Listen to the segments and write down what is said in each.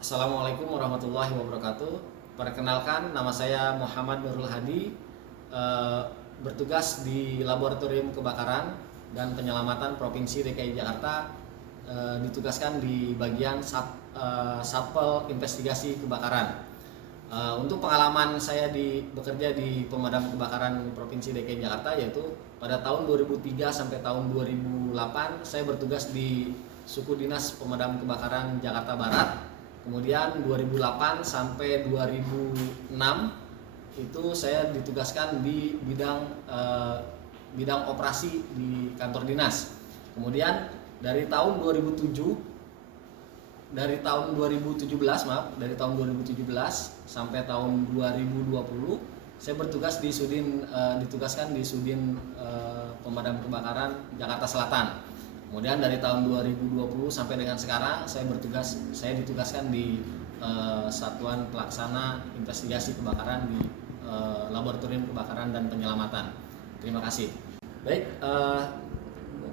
Assalamualaikum warahmatullahi wabarakatuh. Perkenalkan, nama saya Muhammad Nurul Hadi, bertugas di Laboratorium Kebakaran dan Penyelamatan Provinsi DKI Jakarta, ditugaskan di bagian Satpel Investigasi Kebakaran. Untuk pengalaman saya bekerja di Pemadam Kebakaran Provinsi DKI Jakarta, yaitu pada tahun 2003 sampai tahun 2008 saya bertugas di Suku Dinas Pemadam Kebakaran Jakarta Barat. Kemudian 2008 sampai 2006 itu saya ditugaskan di bidang operasi di kantor dinas. Kemudian dari tahun 2017 sampai tahun 2020 saya ditugaskan di Sudin Pemadam Kebakaran Jakarta Selatan. Kemudian dari tahun 2020 sampai dengan sekarang saya ditugaskan di Satuan Pelaksana Investigasi Kebakaran di Laboratorium Kebakaran dan Penyelamatan. Terima kasih. Baik,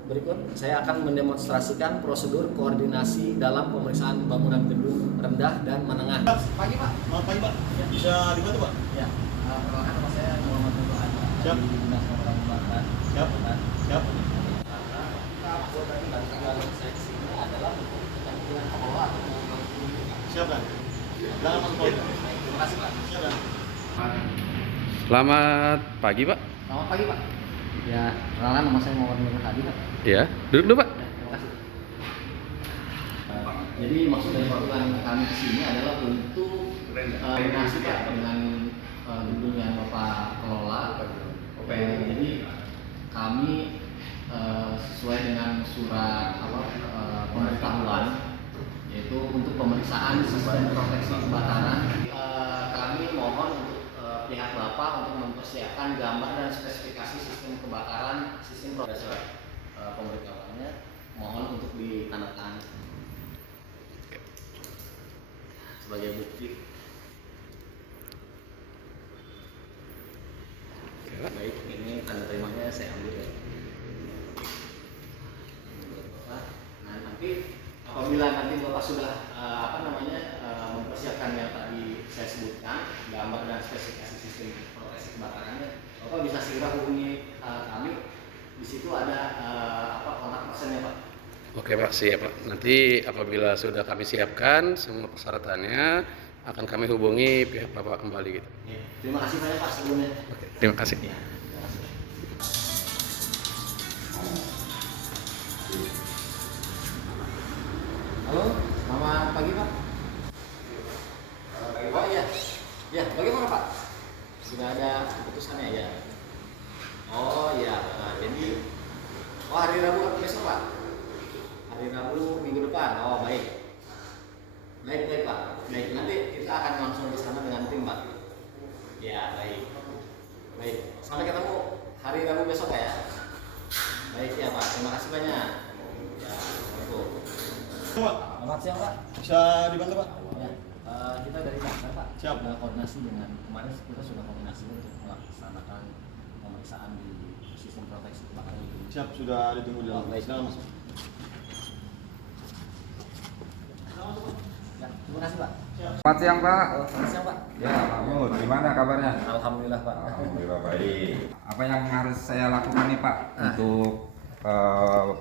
berikut saya akan mendemonstrasikan prosedur koordinasi dalam pemeriksaan bangunan gedung rendah dan menengah. Pagi Pak. Selamat pagi Pak. Ya. Bisa dibantu Pak? Ya, perkenalkan nama saya Muhammad Nurul Hadi. Siap. Di Dinas Pemadam Kebakaran. Siap. Siap. Siap kan? Jangan masuk poin. Terima kasih Pak. Siap kan? Selamat pagi, Pak. Selamat pagi Pak. Ya, perkenalkan nama saya Muhammad Nurul Hadi Pak. Ya, duduk dulu, Pak. Ya, terima kasih. Jadi maksud dari panggilan kami ke sini adalah untuk koordinasi Pak dengan gedung yang Bapak kelola. Jadi kami sesuai dengan surat pemberitahuan, yaitu untuk pemeriksaan sistem proteksi kebakaran. Kami mohon untuk pihak Bapak untuk mempersiapkan gambar dan spesifikasi sistem kebakaran, sistem proteksi pemberitahuannya. Mohon untuk ditandatangani sebagai bukti. Baik, ini tanda terimanya saya ambil ya. Nah, nanti apabila nanti Bapak sudah mempersiapkan yang tadi saya sebutkan, gambar dan spesifikasi sistem proteksi kebakarannya, Bapak bisa segera hubungi kami. Di situ ada kontak personnya Pak. Oke, Pak, siap, Pak. Nanti apabila sudah kami siapkan semua persyaratannya, akan kami hubungi pihak Bapak kembali gitu. Ya, terima kasih banyak Pak sebelumnya. Oke, terima kasih. Ya, terima kasih. Halo, selamat pagi Pak. Oh iya, ya bagaimana Pak? Sudah ada keputusannya ya? Oh iya, jadi hari Rabu besok Pak? Hari Rabu minggu depan. Oh baik. Baik Pak. Baik, nanti kita akan langsung ke sana dengan tim Pak. Ya baik. Baik. Sampai ketemu hari Rabu besok ya. Baik ya Pak. Terima kasih banyak. Ya, Assalamualaikum. Pak, Selamat siang Pak. bisa dibantu Pak? Ya, kita dari kantor Pak. Siap. Sudah koordinasi dengan kemarin kita sudah koordinasi untuk melaksanakan pemeriksaan di sistem proteksi kebakaran itu. Siap, sudah ditunggu di dalam. Oh, baik. Silakan masuk. Ya, terima kasih Pak. Selamat siang Pak. Selamat siang Pak. Ya Pak Mut, gimana kabarnya? Alhamdulillah Pak. Alhamdulillah baik. Apa yang harus saya lakukan nih Pak untuk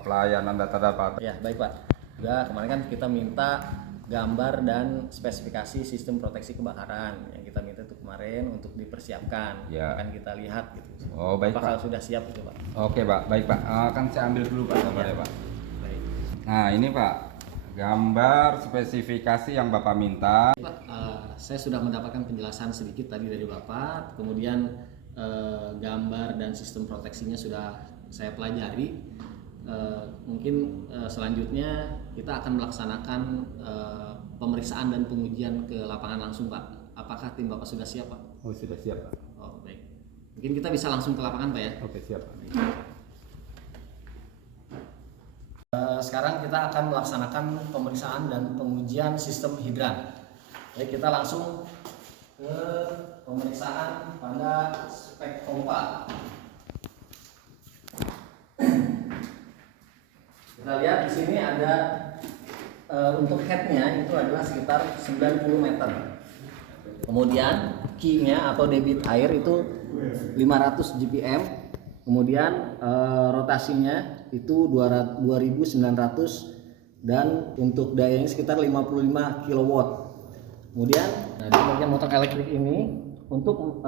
pelayanan data dapat? Ya, baik Pak. Juga kemarin kan kita minta gambar dan spesifikasi sistem proteksi kebakaran yang kita minta itu kemarin untuk dipersiapkan. Ya. Akan kita lihat gitu. Oh baik Apakah Pak. sudah siap itu Pak? Oke Pak, baik Pak. Kan saya ambil dulu Pak gambarnya Ya. Pak. Baik. Nah ini Pak, gambar spesifikasi yang Bapak minta. Pak, saya sudah mendapatkan penjelasan sedikit tadi dari Bapak, kemudian gambar dan sistem proteksinya sudah saya pelajari. Mungkin selanjutnya kita akan melaksanakan pemeriksaan dan pengujian ke lapangan langsung Pak. Apakah tim Bapak sudah siap Pak? Oh sudah siap Pak. Oh baik. Mungkin kita bisa langsung ke lapangan Pak ya. Oke siap Pak. Sekarang kita akan melaksanakan pemeriksaan dan pengujian sistem hidran. Baik, kita langsung ke pemeriksaan pada spek pompa. Kita lihat di sini ada untuk headnya itu adalah sekitar 90 meter. Kemudian key-nya atau debit air itu 500 GPM. Kemudian rotasinya itu 2900 dan untuk dayanya sekitar 55 kW. Kemudian di bagian motor elektrik ini untuk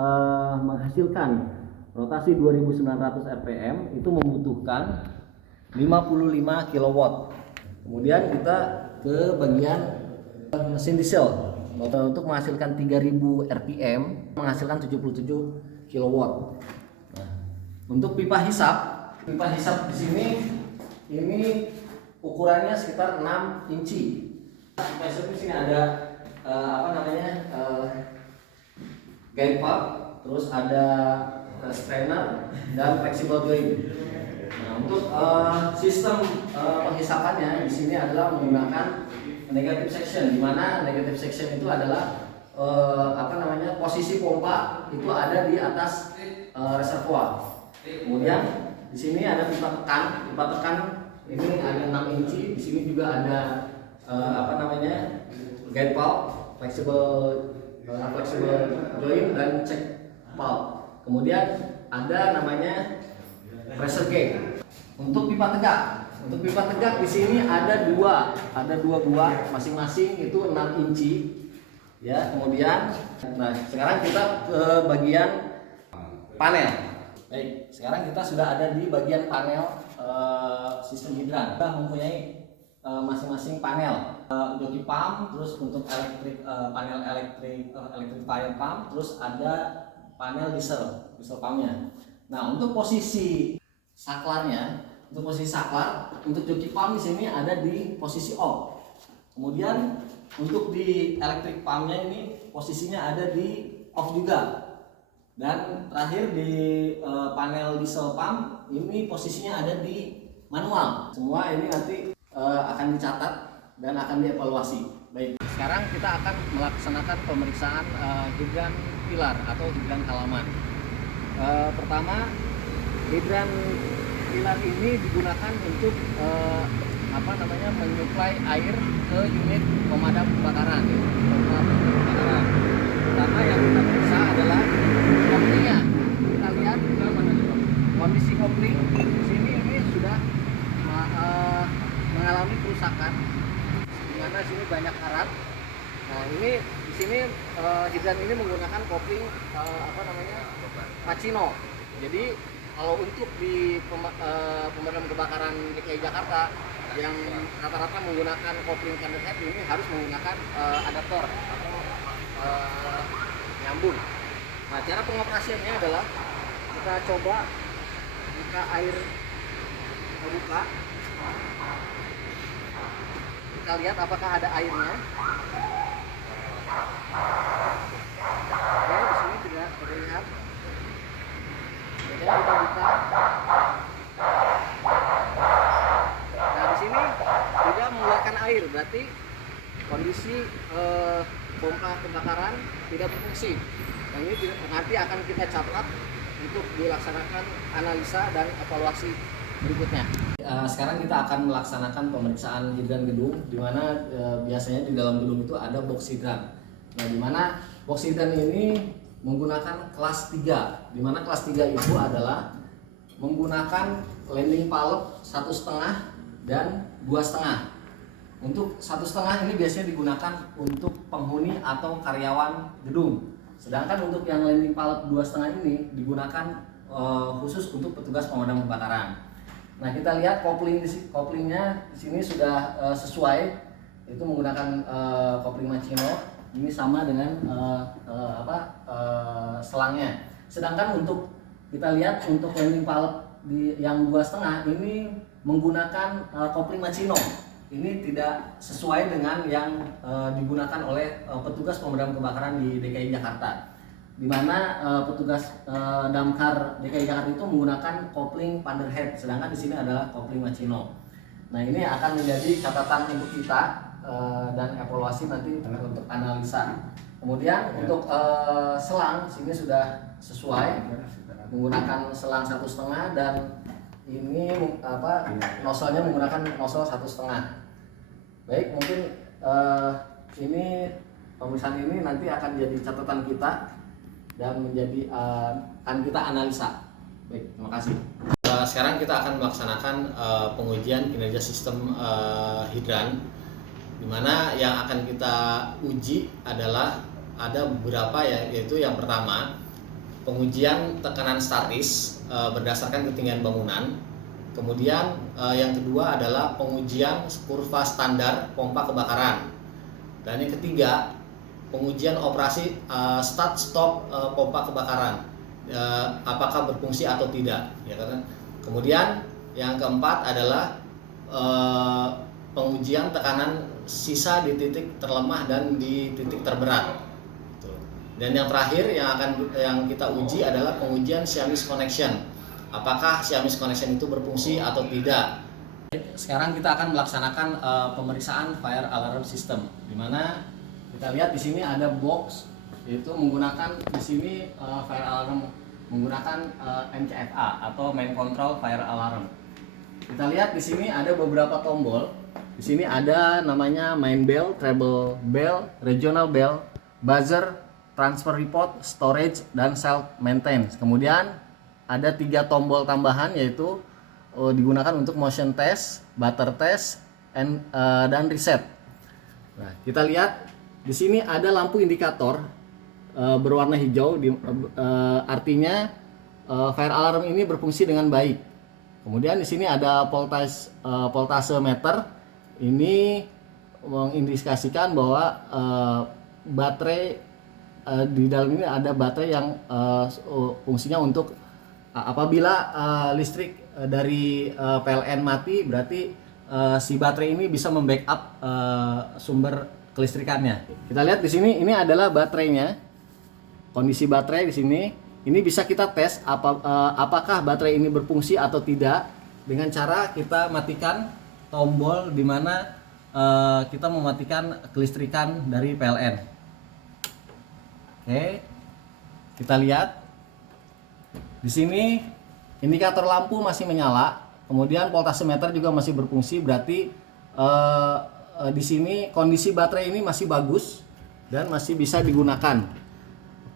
menghasilkan rotasi 2900 rpm itu membutuhkan 55 kW. Kemudian kita ke bagian mesin diesel untuk menghasilkan 3000 rpm menghasilkan 77 kW. Nah, untuk pipa hisap di sini ini ukurannya sekitar 6 inci. Pipa hisap di sini ada guide pipe, terus ada strainer dan flexible joint. Nah, untuk sistem penghisapannya di sini adalah menggunakan negative section, di mana negative section itu adalah posisi pompa itu ada di atas reservoir. Kemudian di sini ada pipa tekan ini ada 6 inci. Di sini juga ada guide valve, flexible joint dan check valve. Kemudian ada namanya pressure gauge. Untuk pipa tegak di sini ada dua buah masing-masing itu 6 inci. Ya, kemudian sekarang kita ke bagian panel. Baik, sekarang kita sudah ada di bagian panel sistem hidran. Kita mempunyai masing-masing panel joki pump, terus untuk panel electrifier pump, terus ada panel diesel pumpnya. Nah, untuk posisi saklarnya, untuk joki pump di sini ada di posisi off. Kemudian untuk di electric pumpnya ini posisinya ada di off juga. Dan terakhir di panel diesel pump ini posisinya ada di manual. Semua ini nanti akan dicatat dan akan dievaluasi. Baik, sekarang kita akan melaksanakan pemeriksaan hidran pilar atau hidran halaman. Pertama, hidran pilar ini digunakan untuk menyuplai air ke unit pemadam kebakaran. Pertama yang kita periksa adalah koplingnya. Kita lihat kondisi kopling di sini ini sudah mengalami kerusakan, di mana sini banyak karat. Nah, ini di sini hidran ini menggunakan kopling Machino. Jadi kalau untuk di pemadam kebakaran DKI Jakarta yang rata-rata menggunakan kopling thunderhead ini harus menggunakan adaptor atau nyambung. Nah, cara pengoperasiannya adalah kita coba buka air terbuka. Kita lihat apakah ada airnya. Oke, di sini tidak terlihat. Kemudian kita buka. Nah, di sini tidak mengeluarkan air, berarti kondisi pompa kebakaran tidak berfungsi. Nah, ini nanti akan kita catat untuk dilaksanakan analisa dan evaluasi berikutnya. Sekarang kita akan melaksanakan pemeriksaan hidran gedung, di mana biasanya di dalam gedung itu ada box hidran. Nah, di mana box hidran ini menggunakan kelas 3, di mana kelas 3 itu adalah menggunakan landing pallet 1,5 dan 2,5. Untuk 1,5 ini biasanya digunakan untuk penghuni atau karyawan gedung. Sedangkan untuk yang landing pallet 2,5 ini digunakan khusus untuk petugas pemadam kebakaran. Nah, kita lihat koplingnya di sini sudah sesuai, itu menggunakan kopling Machino. Ini sama dengan selangnya. Sedangkan untuk kita lihat untuk landing pallet yang 2,5 ini menggunakan kopling Machino. Ini tidak sesuai dengan yang digunakan oleh petugas pemadam kebakaran di DKI Jakarta, di mana petugas damkar DKI Jakarta itu menggunakan kopling thunderhead, sedangkan di sini adalah kopling Machino. Nah, ini akan menjadi catatan untuk kita dan evaluasi nanti untuk analisa. Kemudian untuk selang sini sudah sesuai, menggunakan selang 1,5 dan ini nozzle-nya menggunakan nozzle 1,5. Baik, mungkin ini pemeriksaan ini nanti akan jadi catatan kita dan menjadi akan kita analisa. Baik, terima kasih. Sekarang kita akan melaksanakan pengujian kinerja sistem hidran, di mana yang akan kita uji adalah ada beberapa ya, yaitu yang pertama pengujian tekanan statis berdasarkan ketinggian bangunan. Kemudian yang kedua adalah pengujian kurva standar pompa kebakaran. Dan yang ketiga pengujian operasi start stop pompa kebakaran, apakah berfungsi atau tidak, ya kan. Kemudian yang keempat adalah pengujian tekanan sisa di titik terlemah dan di titik terberat. Dan yang terakhir yang kita uji adalah pengujian Siamese connection, apakah Siamese connection itu berfungsi atau tidak. Sekarang kita akan melaksanakan pemeriksaan fire alarm system, di mana kita lihat di sini ada box, yaitu menggunakan di sini fire alarm menggunakan MCFA atau main control fire alarm. Kita lihat di sini ada beberapa tombol. Di sini ada namanya main bell, treble bell, regional bell, buzzer, transfer report, storage, dan self maintenance. Kemudian ada 3 tombol tambahan, yaitu digunakan untuk motion test, butter test, dan reset. Nah, kita lihat di sini ada lampu indikator berwarna hijau, artinya fire alarm ini berfungsi dengan baik. Kemudian di sini ada voltase meter, ini mengindikasikan bahwa baterai di dalam ini ada baterai yang fungsinya untuk apabila listrik dari PLN mati, berarti si baterai ini bisa membackup sumber kelistrikannya. Kita lihat di sini, ini adalah baterainya, kondisi baterai di sini. Ini bisa kita tes apakah baterai ini berfungsi atau tidak dengan cara kita matikan tombol di mana kita mematikan kelistrikan dari PLN. Oke, kita lihat di sini indikator lampu masih menyala, kemudian voltase meter juga masih berfungsi, berarti di sini kondisi baterai ini masih bagus dan masih bisa digunakan.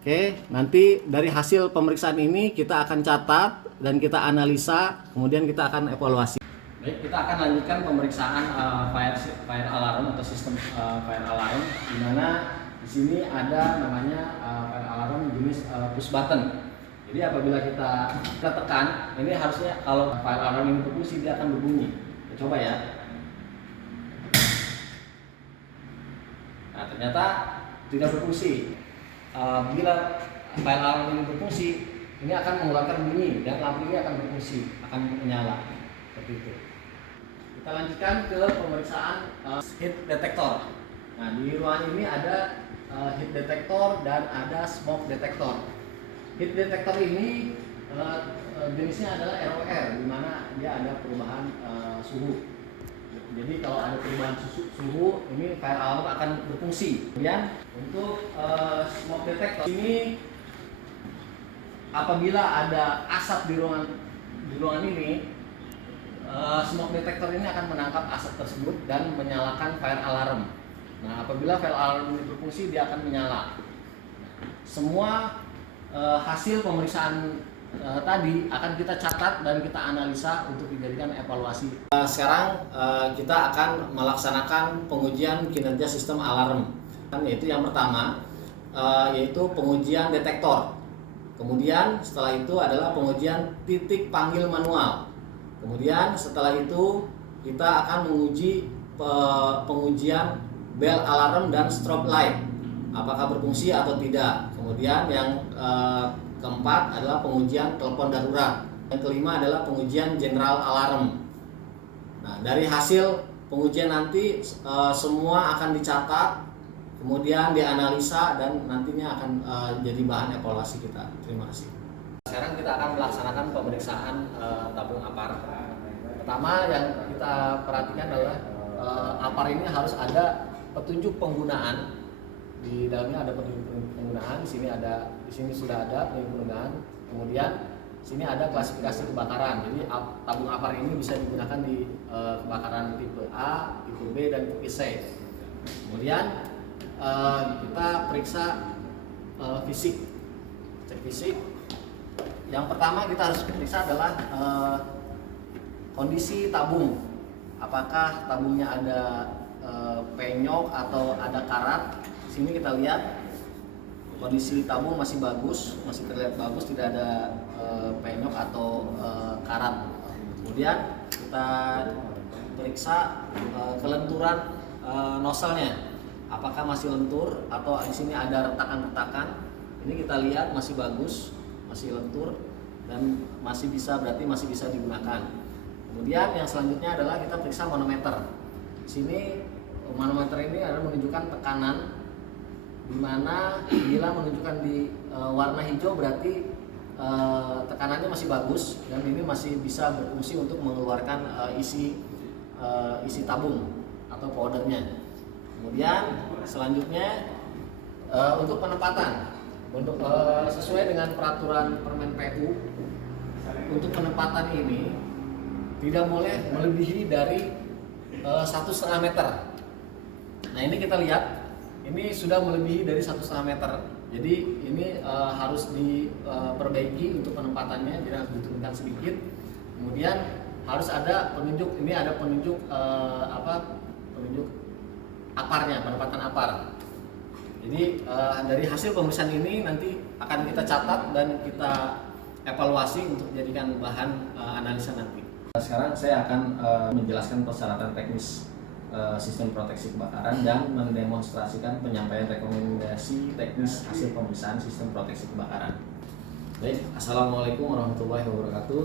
Oke, nanti dari hasil pemeriksaan ini kita akan catat dan kita analisa, kemudian kita akan evaluasi. Baik, kita akan lanjutkan pemeriksaan fire alarm atau sistem fire alarm, di mana di sini ada namanya fire alarm jenis push button. Jadi apabila kita tekan, ini harusnya kalau fire alarm ini berfungsi dia akan berbunyi. Kita coba ya. Nah, ternyata tidak berfungsi. Bila fire alarm ini berfungsi, ini akan mengeluarkan bunyi dan lampu ini akan berfungsi, akan menyala seperti itu. Kita lanjutkan ke pemeriksaan heat detector. Nah, di ruangan ini ada heat detector dan ada smoke detector. Heat detector ini jenisnya adalah ROR, di mana dia ada perubahan suhu. Jadi kalau ada perubahan suhu, ini fire alarm akan berfungsi. Kemudian untuk smoke detector ini, apabila ada asap di ruangan ini, smoke detector ini akan menangkap asap tersebut dan menyalakan fire alarm. Nah, apabila fire alarm ini berfungsi, dia akan menyala. Semua hasil pemeriksaan tadi akan kita catat dan kita analisa untuk dijadikan evaluasi. Sekarang kita akan melaksanakan pengujian kinerja sistem alarm, yaitu yang pertama yaitu pengujian detektor. Kemudian setelah itu adalah pengujian titik panggil manual. Kemudian setelah itu kita akan menguji pengujian bell alarm dan strobe light, apakah berfungsi atau tidak. Kemudian yang keempat adalah pengujian telepon darurat. Yang kelima adalah pengujian general alarm. Nah, dari hasil pengujian nanti semua akan dicatat, kemudian dianalisa dan nantinya akan jadi bahan evaluasi kita. Terima kasih. Sekarang kita akan melaksanakan pemeriksaan tabung APAR. Pertama yang kita perhatikan adalah APAR ini harus ada petunjuk penggunaan. Di dalamnya ada petunjuk penggunaan. Di sini sudah ada petunjuk penggunaan. Kemudian Sini ada klasifikasi kebakaran. Jadi tabung APAR ini bisa digunakan di kebakaran tipe A, tipe B, dan tipe C. Kemudian kita periksa fisik, cek fisik. Yang pertama kita harus periksa adalah kondisi tabung. Apakah tabungnya ada penyok atau ada karat? Sini kita lihat kondisi tabung masih bagus, masih terlihat bagus, tidak ada penyok atau karat. Kemudian kita periksa kelenturan noselnya, apakah masih lentur atau di sini ada retakan-retakan. Ini kita lihat masih bagus, masih lentur dan berarti masih bisa digunakan. Kemudian yang selanjutnya adalah kita periksa manometer. Di sini manometer ini adalah menunjukkan tekanan, di mana bila menunjukkan di warna hijau berarti tekanannya masih bagus dan ini masih bisa berfungsi untuk mengeluarkan isi tabung atau powdernya. Kemudian selanjutnya untuk penempatan, sesuai dengan peraturan Permen PU, untuk penempatan ini tidak boleh melebihi dari 1,5 meter. Nah ini kita lihat, ini sudah melebihi dari 1,5 meter. Jadi ini harus diperbaiki untuk penempatannya, jadi harus diturunkan sedikit. Kemudian harus ada penunjuk, ini ada penunjuk penunjuk aparnya, penempatan apar. Jadi dari hasil pemeriksaan ini nanti akan kita catat dan kita evaluasi untuk dijadikan bahan analisa nanti. Sekarang saya akan menjelaskan persyaratan teknis sistem proteksi kebakaran dan mendemonstrasikan penyampaian rekomendasi teknis hasil pemeriksaan sistem proteksi kebakaran. Baik, assalamualaikum warahmatullahi wabarakatuh.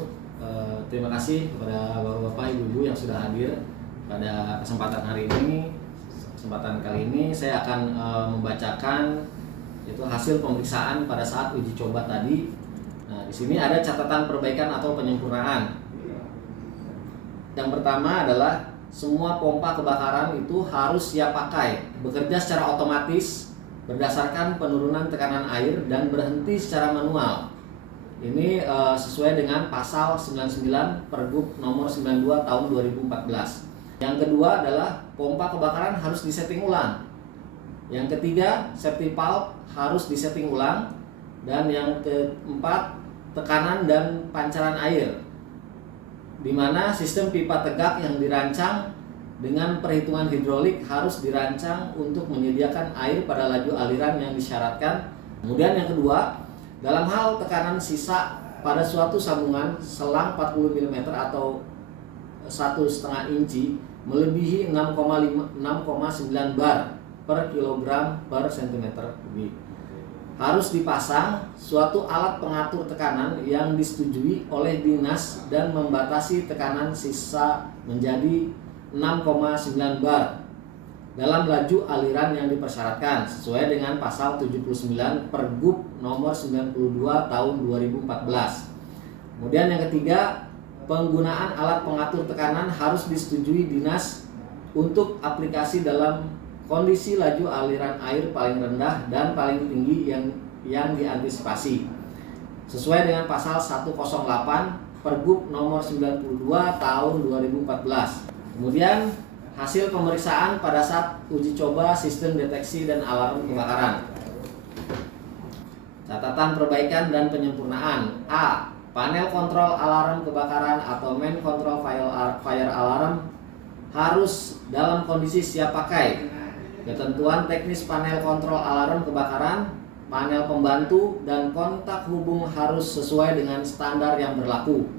Terima kasih kepada bapak-bapak, ibu-ibu yang sudah hadir pada kesempatan hari ini. Kesempatan kali ini saya akan membacakan itu hasil pemeriksaan pada saat uji coba tadi. Nah, di sini ada catatan perbaikan atau penyempurnaan. Yang pertama adalah semua pompa kebakaran itu harus siap pakai, bekerja secara otomatis berdasarkan penurunan tekanan air dan berhenti secara manual. Ini sesuai dengan pasal 99 Pergub nomor 92 tahun 2014. Yang kedua adalah pompa kebakaran harus disetting ulang. Yang ketiga, safety valve harus disetting ulang. Dan yang keempat, tekanan dan pancaran air, di mana sistem pipa tegak yang dirancang dengan perhitungan hidrolik harus dirancang untuk menyediakan air pada laju aliran yang disyaratkan. Kemudian yang kedua, dalam hal tekanan sisa pada suatu sambungan selang 40 mm atau 1,5 inci melebihi 6,9 bar per kilogram per centimeter kubik, harus dipasang suatu alat pengatur tekanan yang disetujui oleh dinas dan membatasi tekanan sisa menjadi 6,9 bar dalam laju aliran yang dipersyaratkan sesuai dengan pasal 79 Pergub nomor 92 tahun 2014. Kemudian yang ketiga, penggunaan alat pengatur tekanan harus disetujui dinas untuk aplikasi dalam kondisi laju aliran air paling rendah dan paling tinggi yang diantisipasi sesuai dengan pasal 108 Pergub nomor 92 tahun 2014. Kemudian hasil pemeriksaan pada saat uji coba sistem deteksi dan alarm kebakaran. Catatan perbaikan dan penyempurnaan. A. Panel kontrol alarm kebakaran atau main control fire alarm harus dalam kondisi siap pakai. Ketentuan teknis panel kontrol alarm kebakaran, panel pembantu, dan kontak hubung harus sesuai dengan standar yang berlaku.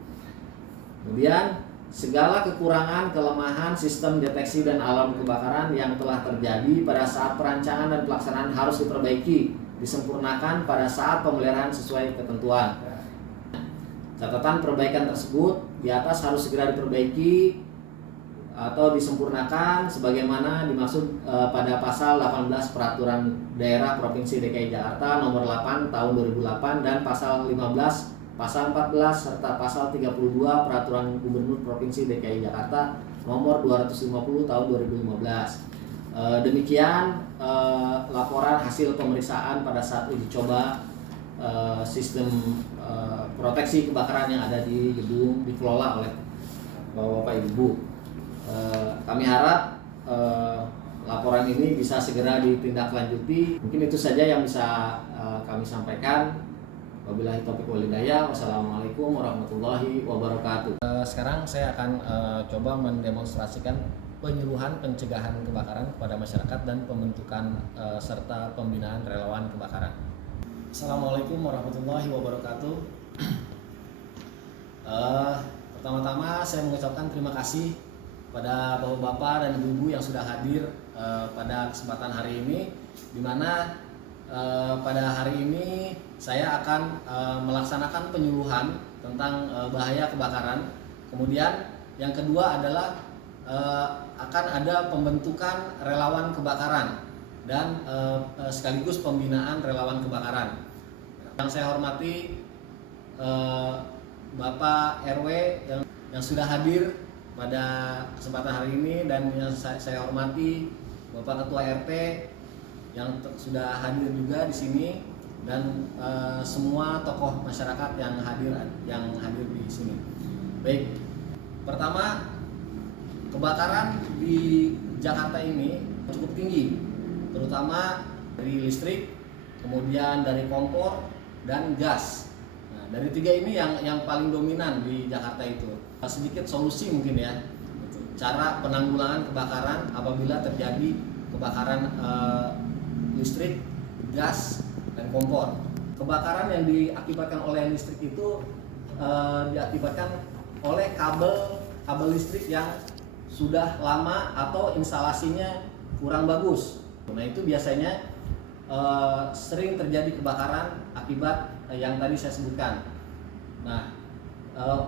Kemudian, segala kekurangan, kelemahan sistem deteksi dan alarm kebakaran yang telah terjadi pada saat perancangan dan pelaksanaan harus diperbaiki, disempurnakan pada saat pemeliharaan sesuai ketentuan. Catatan perbaikan tersebut di atas harus segera diperbaiki atau disempurnakan sebagaimana dimaksud pada pasal 18 Peraturan Daerah Provinsi DKI Jakarta nomor 8 tahun 2008 dan pasal 15, pasal 14 serta pasal 32 Peraturan Gubernur Provinsi DKI Jakarta nomor 250 tahun 2015. Demikian laporan hasil pemeriksaan pada saat uji coba sistem proteksi kebakaran yang ada di gedung dikelola oleh Bapak Ibu. Kami harap laporan ini bisa segera ditindaklanjuti. Mungkin itu saja yang bisa kami sampaikan. Wabillahi taufiq wal hidayah. Wassalamualaikum warahmatullahi wabarakatuh. Sekarang saya akan coba mendemonstrasikan penyuluhan pencegahan kebakaran kepada masyarakat dan pembentukan serta pembinaan relawan kebakaran. Assalamualaikum warahmatullahi wabarakatuh. Pertama-tama saya mengucapkan terima kasih pada bapak-bapak dan ibu-ibu yang sudah hadir pada kesempatan hari ini, di mana pada hari ini saya akan melaksanakan penyuluhan tentang bahaya kebakaran. Kemudian yang kedua adalah akan ada pembentukan relawan kebakaran dan sekaligus pembinaan relawan kebakaran. Yang saya hormati Bapak RW yang sudah hadir pada kesempatan hari ini, dan yang saya hormati Bapak Ketua RT yang sudah hadir juga di sini, dan semua tokoh masyarakat yang hadir di sini. Baik, pertama, kebakaran di Jakarta ini cukup tinggi, terutama dari listrik, kemudian dari kompor dan gas. Nah, dari tiga ini yang paling dominan di Jakarta itu. Sedikit solusi mungkin ya, cara penanggulangan kebakaran apabila terjadi kebakaran listrik, gas, dan kompor. Kebakaran yang diakibatkan oleh listrik itu diakibatkan oleh kabel listrik yang sudah lama atau instalasinya kurang bagus. Nah, itu biasanya sering terjadi kebakaran akibat yang tadi saya sebutkan. Nah,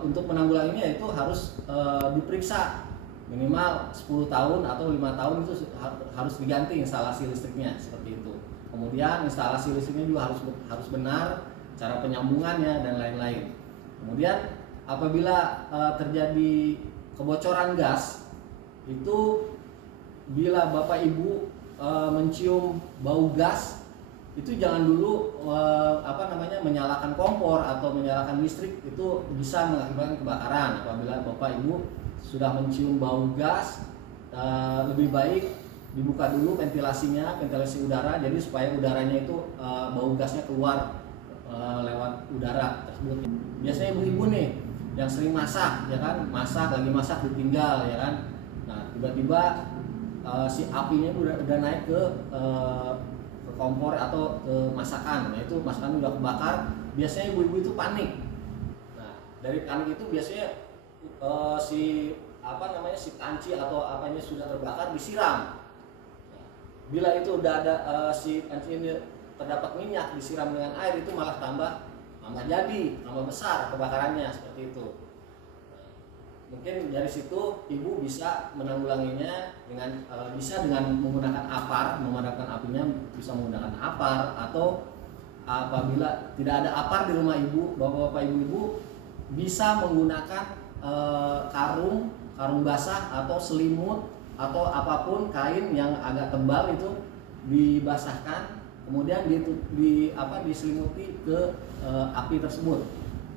untuk menanggulanginya itu harus diperiksa minimal 10 tahun atau 5 tahun itu harus diganti instalasi listriknya, seperti itu. Kemudian instalasi listriknya juga harus benar, cara penyambungannya dan lain-lain. Kemudian apabila terjadi kebocoran gas, itu bila Bapak Ibu mencium bau gas, itu jangan dulu menyalakan kompor atau menyalakan listrik, itu bisa mengakibatkan kebakaran. Apabila Bapak Ibu sudah mencium bau gas, lebih baik dibuka dulu ventilasi udara, jadi supaya udaranya itu bau gasnya keluar lewat udara tersebut. Biasanya ibu-ibu nih yang sering masak, ya kan, lagi masak ditinggal, ya kan. Nah, tiba-tiba si apinya udah naik ke kompor atau ke masakan. Nah, itu masakan udah kebakar, biasanya ibu-ibu itu panik. Nah, dari panik itu biasanya si panci atau apanya sudah terbakar disiram. Bila itu udah ada si panci ini terdapat minyak, disiram dengan air, itu malah tambah besar kebakarannya, seperti itu. Mungkin dari situ ibu bisa menanggulanginya dengan menggunakan apar, memadamkan apinya bisa menggunakan apar, atau apabila tidak ada apar di rumah ibu, bapak-bapak, ibu-ibu bisa menggunakan karung basah atau selimut atau apapun, kain yang agak tebal itu dibasahkan, kemudian diselimuti ke api tersebut.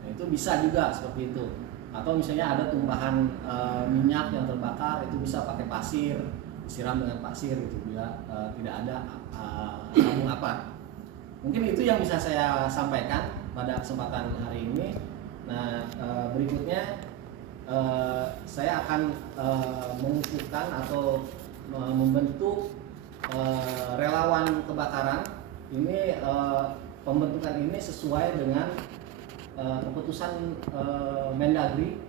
Nah, itu bisa juga seperti itu. Atau misalnya ada tumpahan minyak yang terbakar, itu bisa pakai pasir, disiram dengan pasir gitu, bila tidak ada tabung apar. Mungkin itu yang bisa saya sampaikan pada kesempatan hari ini. Nah, berikutnya saya akan mengusulkan atau membentuk relawan kebakaran. Ini pembentukan ini sesuai dengan keputusan Mendagri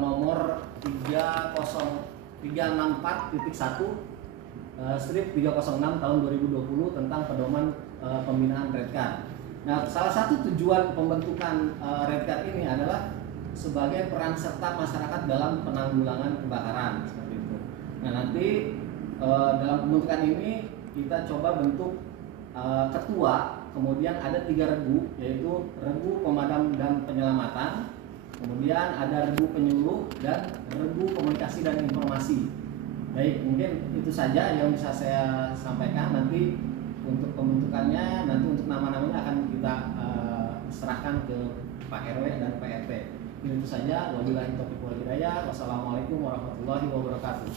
nomor 364.1/306 tahun 2020 tentang pedoman pembinaan Redcard. Nah, salah satu tujuan pembentukan Redcard ini adalah sebagai peran serta masyarakat dalam penanggulangan kebakaran, seperti itu. Nah, nanti dalam pembentukan ini kita coba bentuk ketua, kemudian ada 3 regu, yaitu regu pemadam dan penyelamatan, kemudian ada regu penyuluh, dan regu komunikasi dan informasi. Baik, mungkin itu saja yang bisa saya sampaikan. Nanti Untuk pembentukannya nanti untuk nama-namanya akan kita serahkan ke Pak RW dan Pak RT. Itu saja. Wabillahi taufiq wal hidayah. Wassalamualaikum warahmatullahi wabarakatuh.